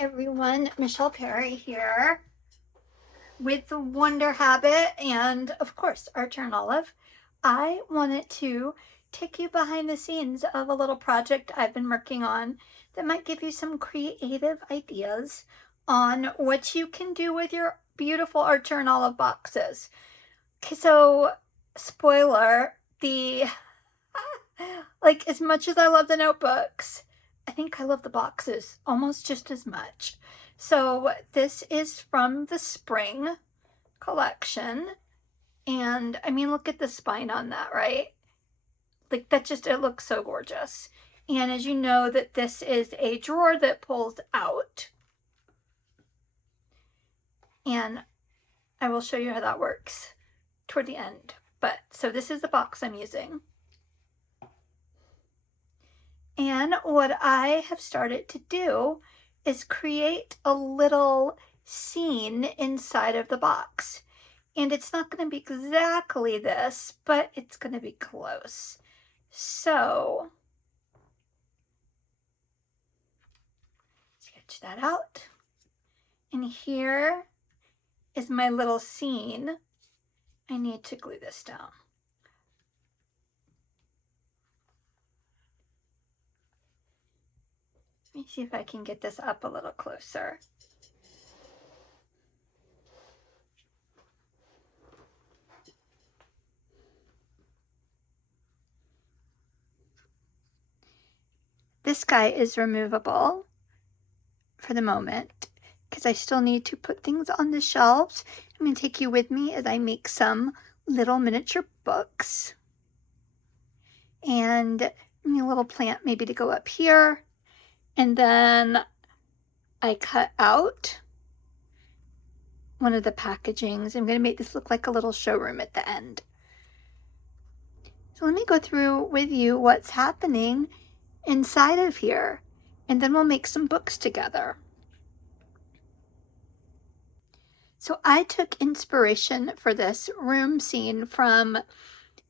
everyone, Michelle Perry here with the Wonder Habit and of course our Turn Olive. I wanted to take you behind the scenes of a little project I've been working on that might give you some creative ideas on what you can do with your beautiful Art Turn Olive boxes. Okay, so spoiler, the like as much as I love the notebooks, I think I love the boxes almost just as much. So this is from the spring collection. And I mean, look at the spine on that, right? Like that just, it looks so gorgeous. And as you know that this is a drawer that pulls out. And I will show you how that works toward the end. But so this is the box I'm using. And what I have started to do is create a little scene inside of the box. And it's not going to be exactly this, but it's going to be close. So, sketch that out. And here is my little scene. I need to glue this down. Let me see if I can get this up a little closer. This guy is removable for the moment because I still need to put things on the shelves. I'm going to take you with me as I make some little miniature books. And a little plant maybe to go up here. And then I cut out one of the packagings. I'm going to make this look like a little showroom at the end. So let me go through with you what's happening inside of here, and then we'll make some books together. So I took inspiration for this room scene from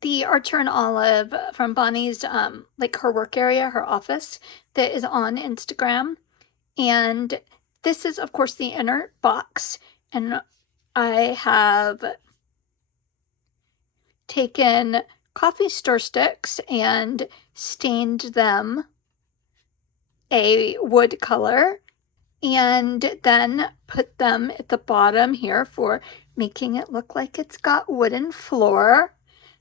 the Art Turn Olive, from Bonnie's, like her work area, her office, that is on Instagram. And this is, of course, the inner box. And I have taken coffee stir sticks and stained them a wood color, and then put them at the bottom here for making it look like it's got wooden floor.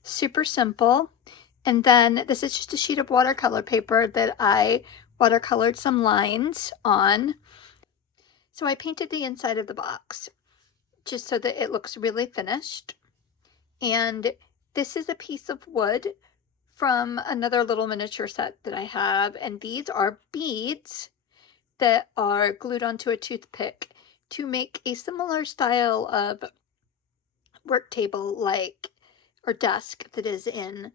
Super simple. And then this is just a sheet of watercolor paper that I watercolored some lines on. So I painted the inside of the box just so that it looks really finished. And this is a piece of wood from another little miniature set that I have, and these are beads that are glued onto a toothpick to make a similar style of work table like, or desk, that is in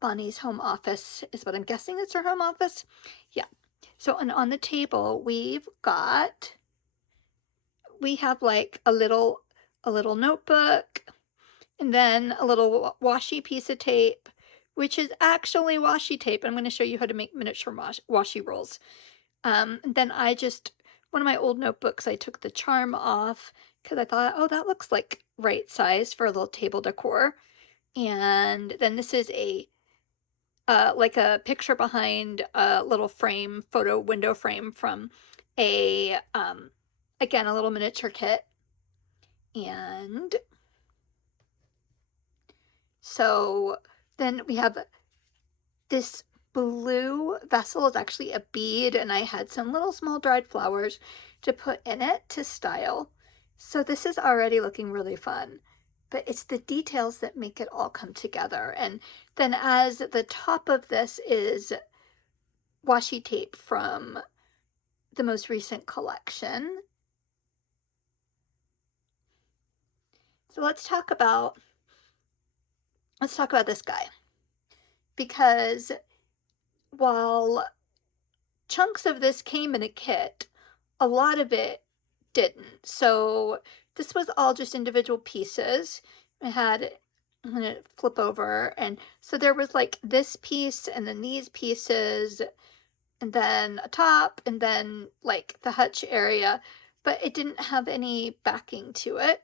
Bonnie's home office, is what I'm guessing it's her home office. Yeah. So, and on the table we have like a little notebook, and then a little washi piece of tape, which is actually washi tape. I'm going to show you how to make miniature washi rolls. And then one of my old notebooks, I took the charm off because I thought, oh, that looks like right size for a little table decor. And then this is like a picture behind a little frame, photo window frame from again, a little miniature kit. And so then we have this blue vessel. Is actually a bead, and I had some little small dried flowers to put in it to style. So this is already looking really fun, but it's the details that make it all come together. And then as the top of this is washi tape from the most recent collection. So let's talk about this guy, because while chunks of this came in a kit, a lot of it didn't. So this was all just individual pieces. I'm going to flip over, and so there was like this piece and then these pieces and then a top, and then like the hutch area, but it didn't have any backing to it.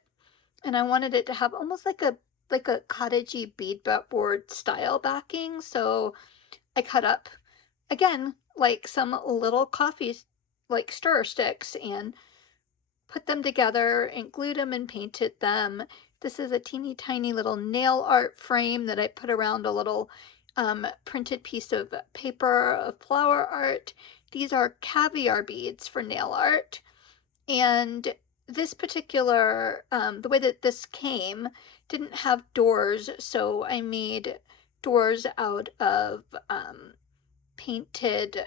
And I wanted it to have almost like a cottagey beadboard style backing. So I cut up again like some little coffee like stir sticks and put them together and glued them and painted them. This is a teeny tiny little nail art frame that I put around a little printed piece of paper of flower art. These are caviar beads for nail art. And this particular, the way that this came, didn't have doors, so I made doors out of painted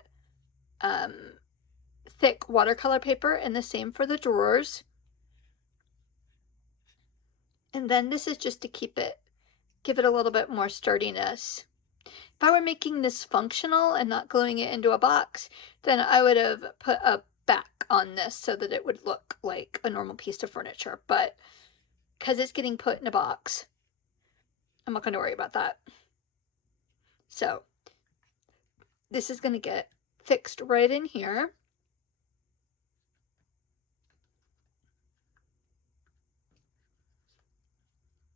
thick watercolor paper, and the same for the drawers. And then this is just to give it a little bit more sturdiness. If I were making this functional and not gluing it into a box, then I would have put a back on this so that it would look like a normal piece of furniture. But because it's getting put in a box, I'm not going to worry about that. So this is going to get fixed right in here.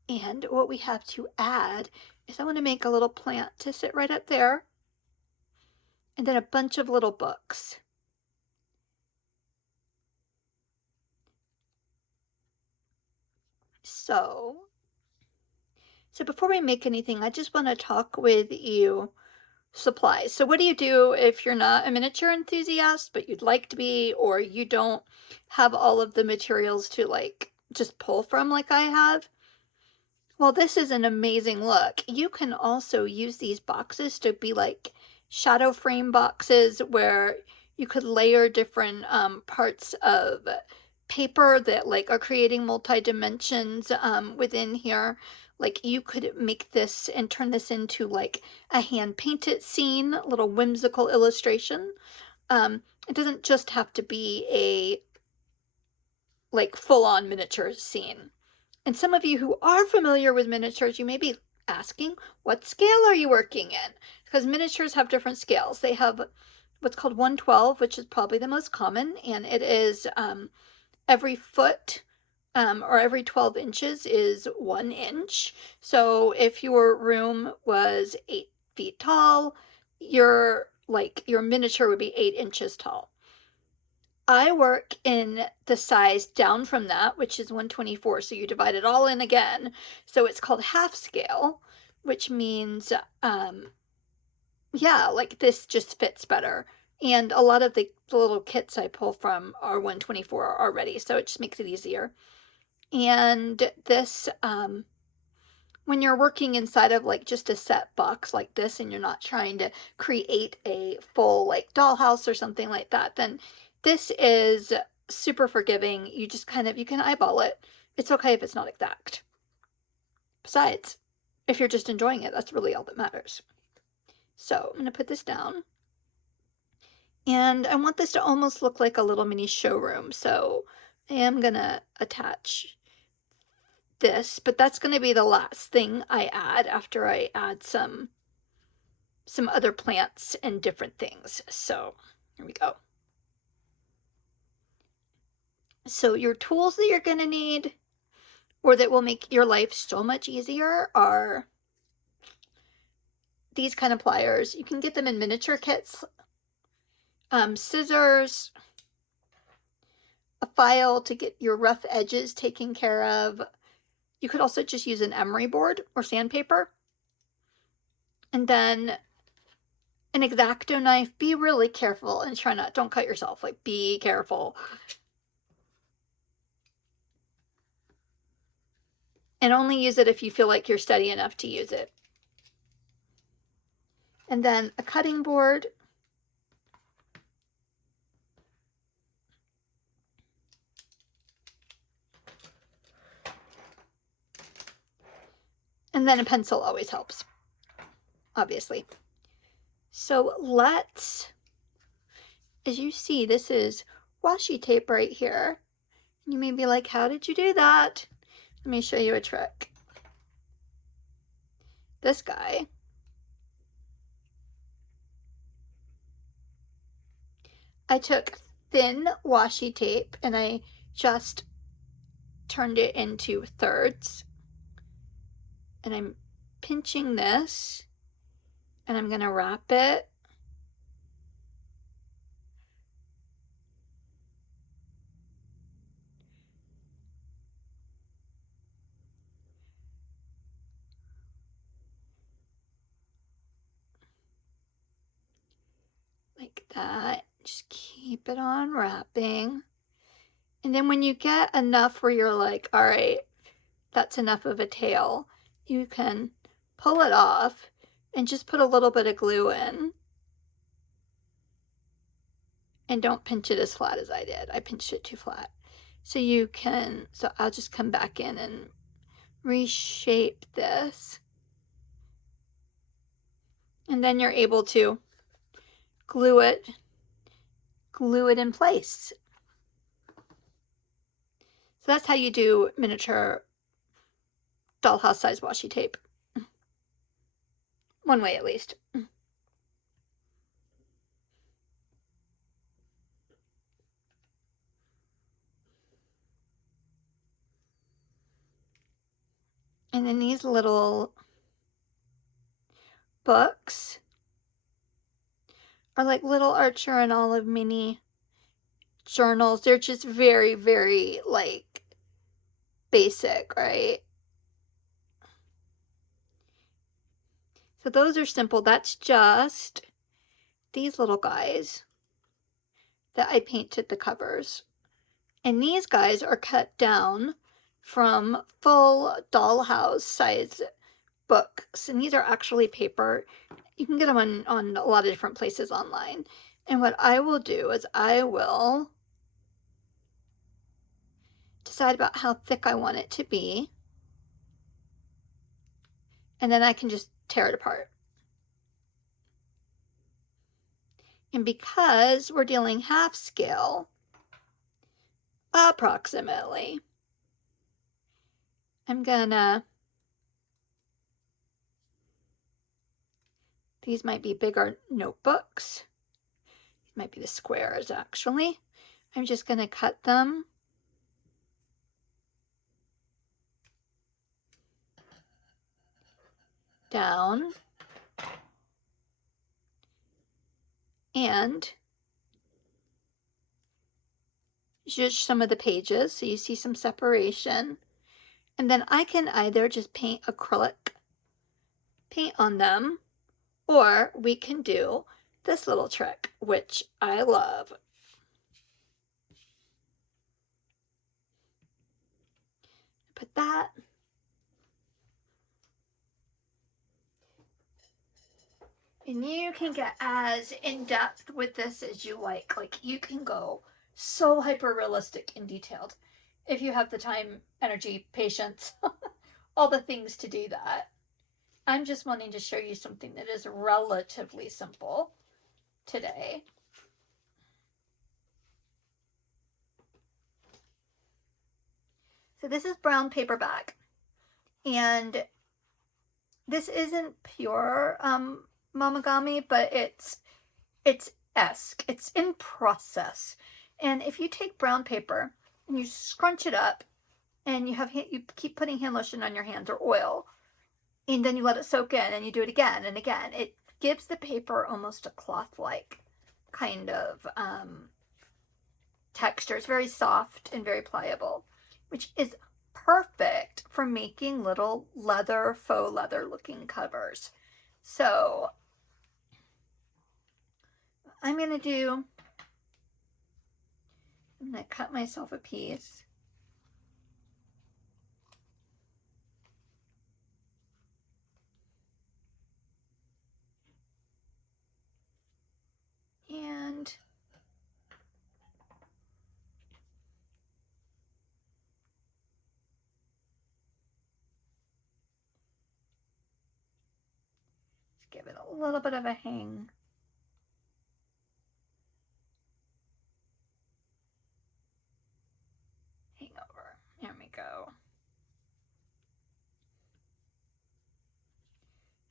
And what we have to add is I want to make a little plant to sit right up there, and then a bunch of little books. So before we make anything, I just want to talk with you supplies. So what do you do if you're not a miniature enthusiast, but you'd like to be, or you don't have all of the materials to like just pull from like I have? Well, this is an amazing look. You can also use these boxes to be like shadow frame boxes where you could layer different parts of paper that like are creating multi-dimensions within here. Like you could make this and turn this into like a hand-painted scene, a little whimsical illustration. It doesn't just have to be a like full-on miniature scene. And some of you who are familiar with miniatures, you may be asking, what scale are you working in? Because miniatures have different scales. They have what's called 1/12, which is probably the most common, and it is every foot or every 12 inches is 1 inch. So if your room was 8 feet tall, your miniature would be 8 inches tall. I work in the size down from that, which is 1/24. So you divide it all in again. So it's called half scale, which means, yeah, like this just fits better. And a lot of the little kits I pull from are 1/24 already, so it just makes it easier. And this, when you're working inside of like just a set box like this and you're not trying to create a full like dollhouse or something like that, then this is super forgiving. You just you can eyeball it. It's okay if it's not exact. Besides, if you're just enjoying it, that's really all that matters. So I'm going to put this down. And I want this to almost look like a little mini showroom. So I am going to attach this, but that's going to be the last thing I add after I add some other plants and different things. So here we go. So your tools that you're going to need, or that will make your life so much easier, are these kind of pliers. You can get them in miniature kits. Scissors, a file to get your rough edges taken care of. You could also just use an emery board or sandpaper. And then an X-Acto knife. Be really careful and don't cut yourself. Like, be careful. And only use it if you feel like you're steady enough to use it. And then a cutting board. And then a pencil always helps, obviously. So let's, as you see, this is washi tape right here. You may be like, how did you do that? Let me show you a trick. This guy I took thin washi tape and I just turned it into thirds. And I'm pinching this and I'm going to wrap it. Like that. Just keep it on wrapping. And then when you get enough where you're like, all right, that's enough of a tail, you can pull it off and just put a little bit of glue in. And don't pinch it as flat as I did. I pinched it too flat. So I'll just come back in and reshape this. And then you're able to glue it in place. So that's how you do miniature dollhouse size washi tape. One way at least. And then these little books are like little Archer and Olive mini journals. They're just very, very like basic, right? So those are simple. That's just these little guys that I painted the covers. And these guys are cut down from full dollhouse size books. And these are actually paper. You can get them on a lot of different places online. And what I will do is I will decide about how thick I want it to be. And then I can just tear it apart. And because we're dealing half scale, approximately, I'm gonna, these might be bigger notebooks. These might be the squares actually. I'm just gonna cut them down and just some of the pages so you see some separation. And then I can either just paint acrylic paint on them, or we can do this little trick, which I love. Put that. And you can get as in-depth with this as you like. Like, you can go so hyper-realistic and detailed if you have the time, energy, patience, all the things to do that. I'm just wanting to show you something that is relatively simple today. So this is brown paperback, and this isn't pure Mamagami, but it's esque. It's in process. And if you take brown paper and you scrunch it up, and you keep putting hand lotion on your hands or oil, and then you let it soak in, and you do it again and again, it gives the paper almost a cloth-like kind of texture. It's very soft and very pliable, which is perfect for making little leather, faux leather looking covers. So I'm going to cut myself a piece. And give it a little bit of a hang. Over. There we go.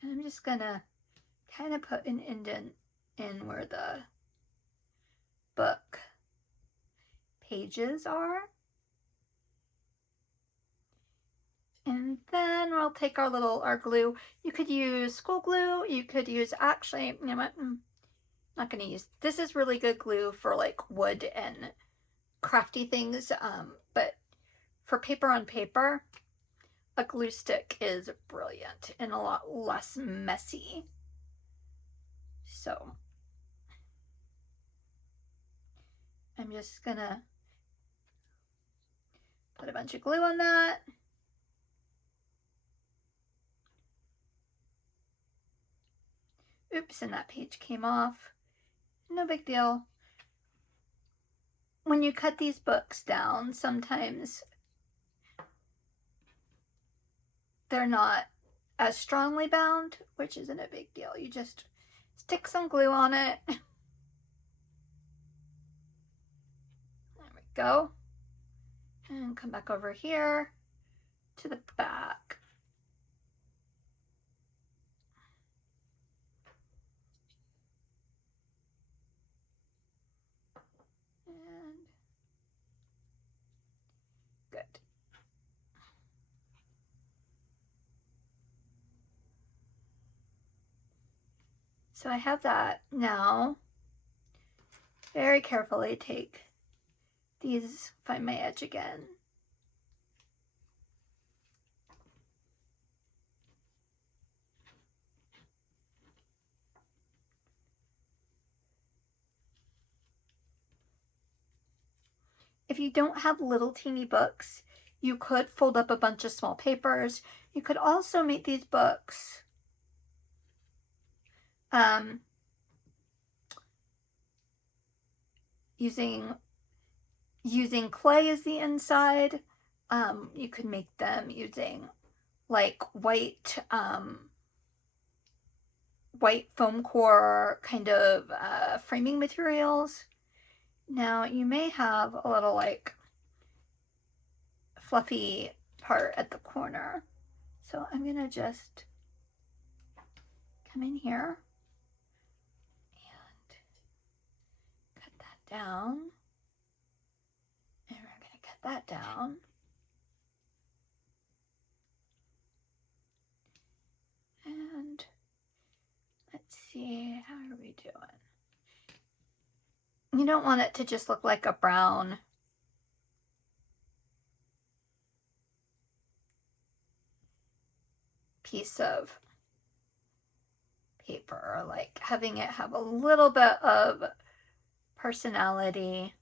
And I'm just gonna kind of put an indent in where the book pages are. And then we'll take our glue. You could use school glue. You could use, actually, you know what? I'm not going to use, this is really good glue for like wood and crafty things. But for paper on paper, a glue stick is brilliant and a lot less messy. So I'm just gonna put a bunch of glue on that. Oops, and that page came off. No big deal. When you cut these books down, sometimes they're not as strongly bound, which isn't a big deal. You just stick some glue on it. There we go. And come back over here to the back. And good. So I have that now. Very carefully take these, find my edge again. If you don't have little teeny books, you could fold up a bunch of small papers. You could also make these books using clay as the inside. You could make them using like white foam core kind of framing materials. Now you may have a little like fluffy part at the corner. So I'm gonna just come in here and cut that down. And we're gonna cut that down. And let's see, how are we doing? You don't want it to just look like a brown piece of paper, like having it have a little bit of personality.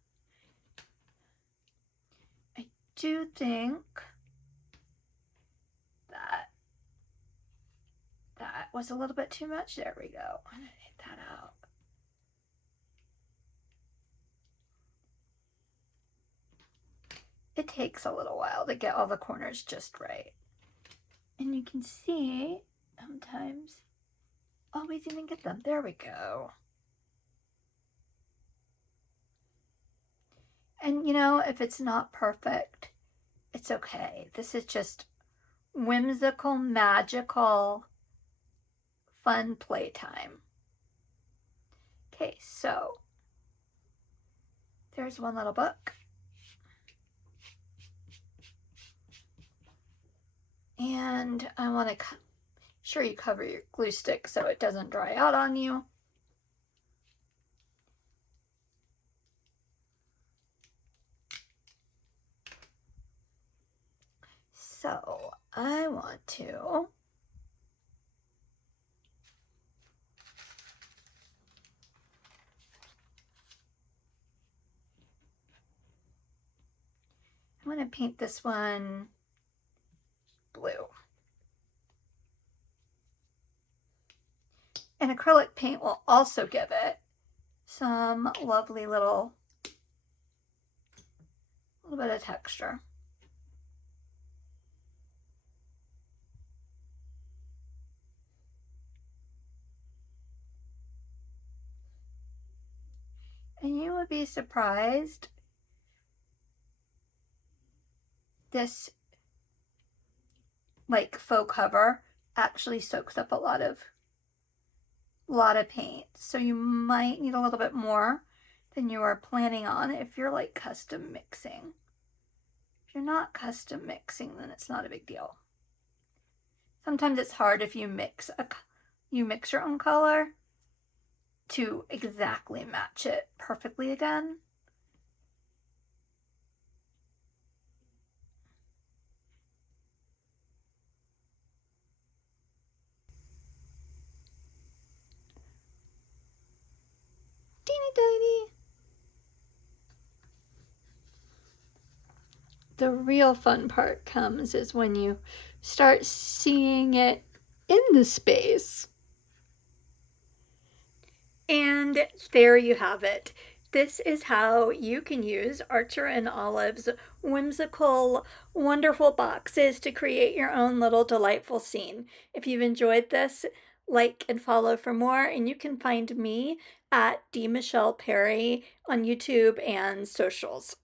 I do think that that was a little bit too much. There we go. I'm gonna take that out. It takes a little while to get all the corners just right. And you can see sometimes always even get them. There we go. And you know, if it's not perfect, it's okay. This is just whimsical, magical, fun playtime. Okay, so there's one little book. And I want to sure you cover your glue stick so it doesn't dry out on you. So I want to paint this one blue. And acrylic paint will also give it some lovely little bit of texture. And you would be surprised, this like faux cover actually soaks up a lot of paint. So you might need a little bit more than you are planning on if you're like custom mixing. If you're not custom mixing, then it's not a big deal. Sometimes it's hard if you mix your own color to exactly match it perfectly again. Teeny tiny. The real fun part comes is when you start seeing it in the space. And there you have it. This is how you can use Archer and Olive's whimsical, wonderful boxes to create your own little delightful scene. If you've enjoyed this, like and follow for more, and you can find me at Michele Perry on YouTube and socials.